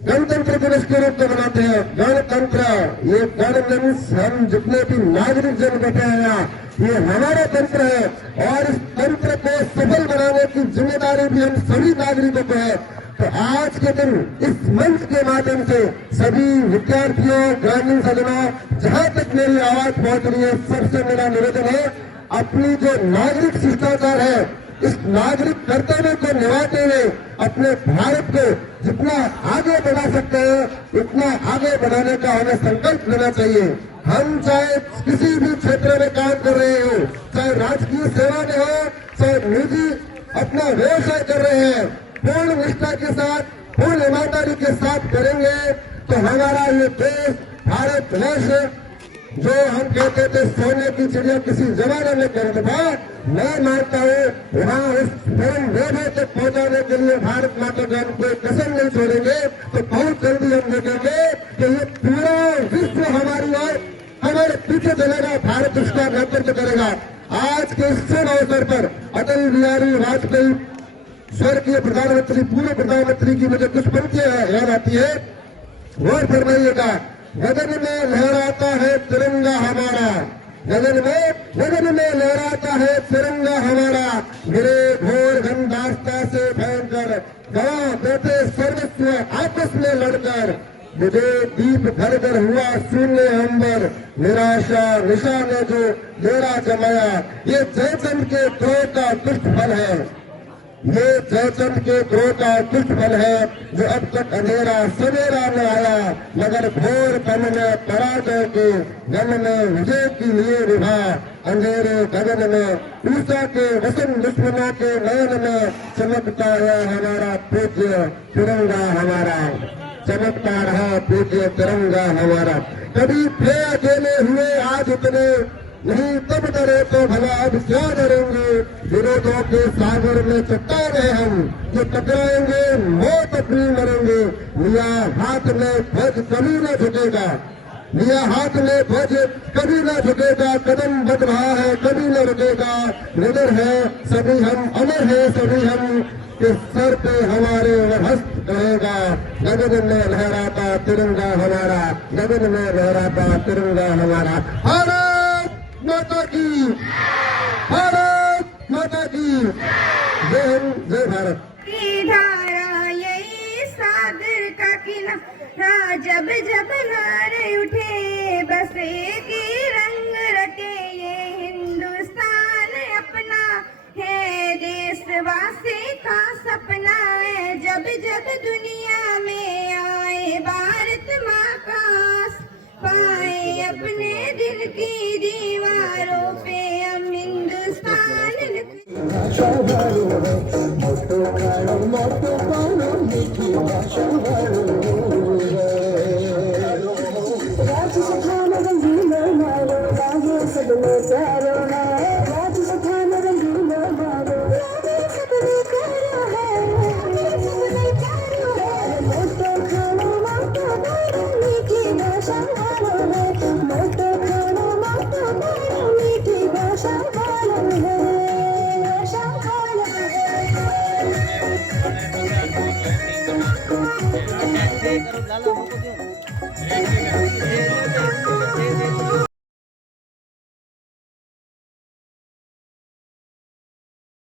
गणतंत्र दिवस के रूप में मनाते हैं। गणतंत्र, ये गण मीन्स हम जितने भी नागरिक जन बैठे हैं यहाँ, ये हमारा तंत्र है, और इस तंत्र को सफल बनाने की जिम्मेदारी भी हम सभी नागरिकों को है। तो आज के दिन इस मंच के माध्यम से सभी विद्यार्थियों, ग्रामीण सज्जनों, जहां तक मेरी आवाज पहुंच रही है, सबसे मेरा निवेदन है, अपनी जो नागरिक शिष्टाचार है, इस नागरिक कर्तव्य को निभाते हुए अपने भारत को जितना आगे बढ़ा सकते हैं, उतना आगे बढ़ाने का हमें संकल्प लेना चाहिए। हम चाहे किसी भी क्षेत्र में काम कर रहे हो, चाहे राजकीय सेवा में हो, चाहे निजी अपना व्यवसाय कर रहे हैं, पूर्ण निष्ठा के साथ, पूर्ण ईमानदारी के साथ करेंगे तो हमारा ये देश, भारत वर्ष, जो हम कहते थे सोने की चिड़िया किसी जमाने में कर था, मैं मानता हूँ वहाँ इस वैभव तक पहुँचाने के लिए भारत माता का हम कोई कसम नहीं छोड़ेंगे। तो बहुत जल्दी हम देखेंगे कि ये पूरा विश्व हमारी और हमारे पीछे चलेगा, भारत उसका नेतृत्व करेगा। आज के इस शुभ अवसर पर अटल बिहारी वाजपेयी स्वर्गीय प्रधानमंत्री, पूर्व प्रधानमंत्री की मुझे कुछ पंक्तियां याद आती है। वो फरमाइएगा, गगन में लहराता है तिरंगा हमारा, गगन में लहराता है तिरंगा हमारा, गिरे घोर घनदास्ता से भयंकर, गवा देते सर्वस्व आपस में लड़कर, मुझे दीप घर घर हुआ शून्य अंबर, निराशा निशा ने जो डेरा जमाया, ये जयचंद के द्रोह का दुष्ट फल है। ये जयचंद के द्रोह का दुष्ट फल है, जो अब तक अंधेरा सवेरा न आया, मगर घोर पन में पराजय के गन में विजय के लिए विभा, अंधेरे गगन में ऊषा के वसन दुश्मनों के नयन में चमकता है हमारा पूज्य तिरंगा हमारा, चमकता रहा पूज्य तिरंगा हमारा। कभी थे अकेले हुए आज इतने, नहीं तब डरे तो भला अब क्या डरेंगे, विरोधों के सागर में चट्टा रहे हम, जो टकराएंगे मौत अपनी मरेंगे। लिया हाथ में ध्वज कभी न झुकेगा, लिया हाथ में ध्वज कभी न झुकेगा, कदम बढ़ रहा है कभी न रुकेगा। निडर है सभी हम, अमर है सभी हम, इस सर पे हमारे हस्त रहेगा। गगन में लहराता तिरंगा हमारा, गगन में लहराता तिरंगा हमारा। भारत माता की, भारत माता की जय हिंद, जय भारत। की धारा यही सागर का किनारा, जब जब नारे उठे बस एक ही रंग रटे। ये हिंदुस्तान अपना है, देशवासी का सपना है। जब जब दुनिया में आए भारत माँ का पाए, अपने दिल की दीवारों पे हम हिंदुस्तान करो